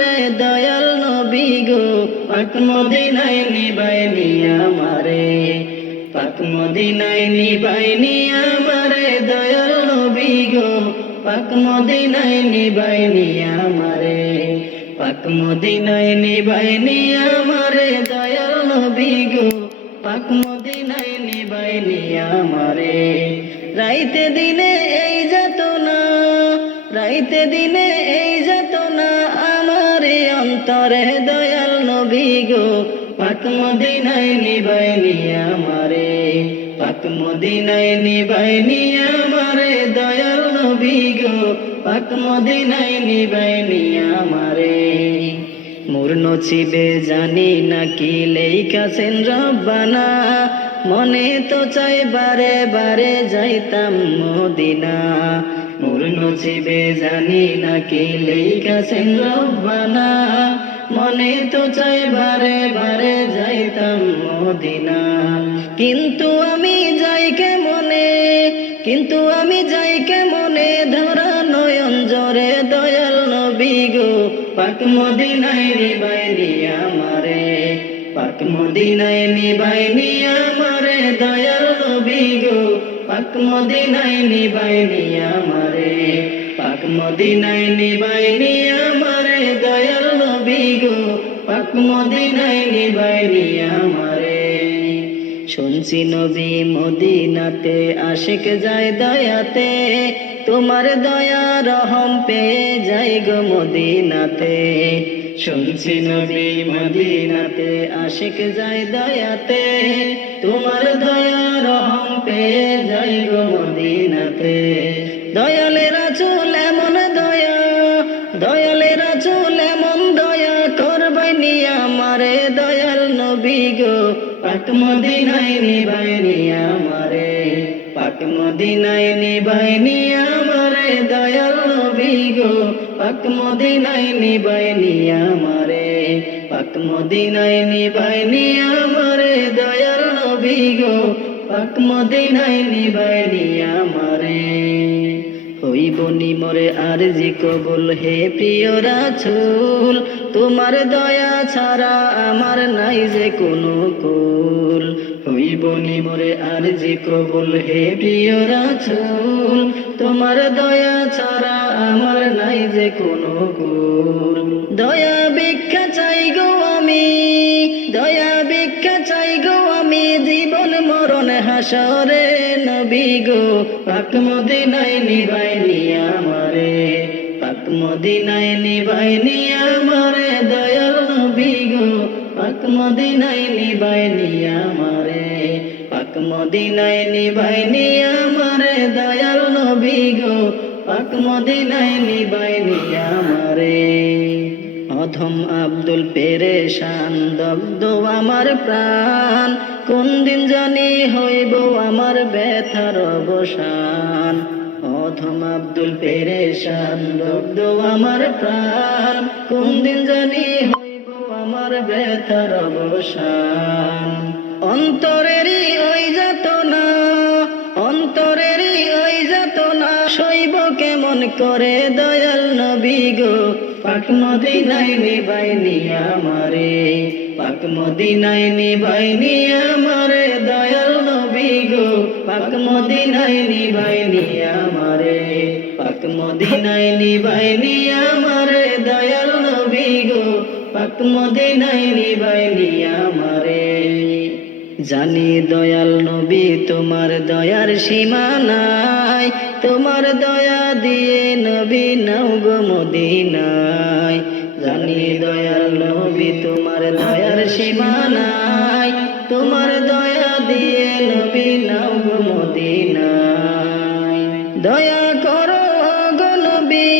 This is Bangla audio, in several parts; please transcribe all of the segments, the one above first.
আমারে দয়াল নবী গো পাক মদিনায় নিবাইনি আমারে পাক মদিনায় নিবাইনি আমারে দয়াল নবী গো পাক মদিনায় নিবাইনি আমারে পাক মদিনায় নিবাইনি আমারে দয়াল নবী গো পাক মদিনায় নিবাইনি আমারে রাইতে দিনে এই যাতনা রাইতে দিনে এই যাতনা আমারে অন্তরে দয়াল নবী গো পাক মদিনায় নিবাইনি আমারে পাক মদিনায় নিবাইনি আমারে দয়াল নবী গো পাক মদিনায় নিবাইনি আমারে মোর নসিবে জানি না কি লেইখাছেন রব্বানা মনে তো চাই বারে বারে যাইতাম মদিনা মোর নসিবে জানি না কি লেইখাছেন রব্বানা মনে তো চাই বারে বারে যাইতাম মদিনা কিন্তু আমি যাই কেমনে ধরা নয়ন জরে দয়াল নবী গো পাক মদিনায় নিবাইনি আমারে পাক মদিনায় নিবাইনি আমারে দয়াল নবী গো পাক মদিনায় নিবাইনি আমারে পাক মদিনায় নিবাইনি আমারে দয়াল নবী গো পাক মদিনায় নিবাইনি আমারে শুনছি নবী মদিনাতে আশিক যায় দয়াতে তোমার দয়া রহম পেয়ে যাই গো মদিনাতে শুনছি নবী মদিনাতে আশিক যায় দয়াতে তোমার দয়া রহম পেয়ে যাই গো মদিনাতে দয়ালের রাসূল এমন দয়া দয়ালের রাসূল এমন দয়া করবাইনি আমারে দয়াল নবী গো পাক মদিনায় নিবাইনি আমারে পাক মদিনায় নিবাইনি আমারে দয়াল নবী গো পাক মদিনায় নিবাইনি আমারে পাক মদিনায় নিবাইনি আমারে দয়াল নবী গো পাক মদিনায় নিবাইনি আমারে হইবনি মোরে আরজি কবুল হে প্রিয় রাসূল তোমার দয়া ছাড়া আমার নাই যে কোনো কুল হইবনি মোরে আরজি কবুল হে প্রিয় রাসূল তোমার দয়া ছাড়া আমার নাই যে কোনো কুল দয়া ভিক্ষা চাই গো আমি দয়া ভিক্ষা চাই গো আমি জীবন মরণ হাসরে নবী গো পাক মদিনায় নিবাইনি আমারে পাক মদিনায় নিবাইনি আমারে দয়াল নবী গো পাক মদিনায় নিবাইনি আমারে পাক মদিনায় নিবাইনি আমারে দয়াল নবী গো পাক মদিনায় নিবাইনি আমারে অধম আব্দুল পেরেশান দগ্ধ আমার প্রাণ কোন দিন জানি হইব আমার ব্যথার অবসান অধম আব্দুল পেরেশান দগ্ধ আমার প্রাণ কোন দিন জানি হইব আমার ব্যথার অবসান অন্তরেরই ওই যাতনা অন্তরেরই ওই যাতনা সইব কেমন করে দয়াল নবী গো পাক মদিনায় নিবাইনি আমারে পাক মদিনায় নিবাইনি আমারে দয়াল নবী গো পাক মদিনায় নিবাইনি আমারে পাক মদিনায় নিবাইনি আমারে দয়াল নবী গো পাক মদিনায় নিবাইনি আমারে জানি দয়াল নবী তোমার দয়ার সীমা নাই তোমার দয়া দিয়ে নবী নাও গো মদিনায় জানি দয়াল নবী তোমার দয়ার সীমা নাই তোমার দয়া দিয়ে নবী নাও গো মদিনায় দয়া করো গো নবী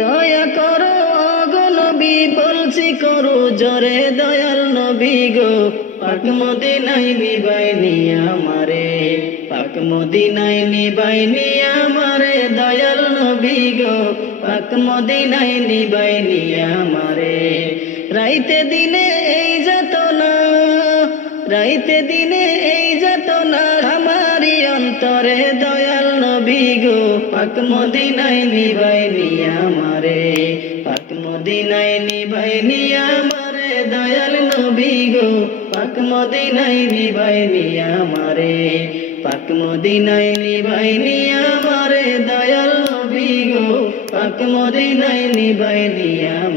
দয়া করো গো নবী বলছি করো জোরে দয়াল নবী গো পাক মদিনায় নিবাইনি আমারে পাক মদিনায় নিবাইনি আমারে দয়াল নবী গো পাক মদিনায় নিবাইনি আমারে রাইতে দিনে এই যাতনা রাইতে দিনে এই যাতনা আমারি অন্তরে দয়াল নবী গো পাক মদিনায় নিবাইনি আমারে পাক মদিনায় মদিনায় নিবাইনি আমারে দয়াল নবী গো পাক মদিনায় নিবাইনি আমারে পাক মদিনায় নিবাইনি আমারে দয়াল নবী গো পাক মদিনায় নিবাইনি আমারে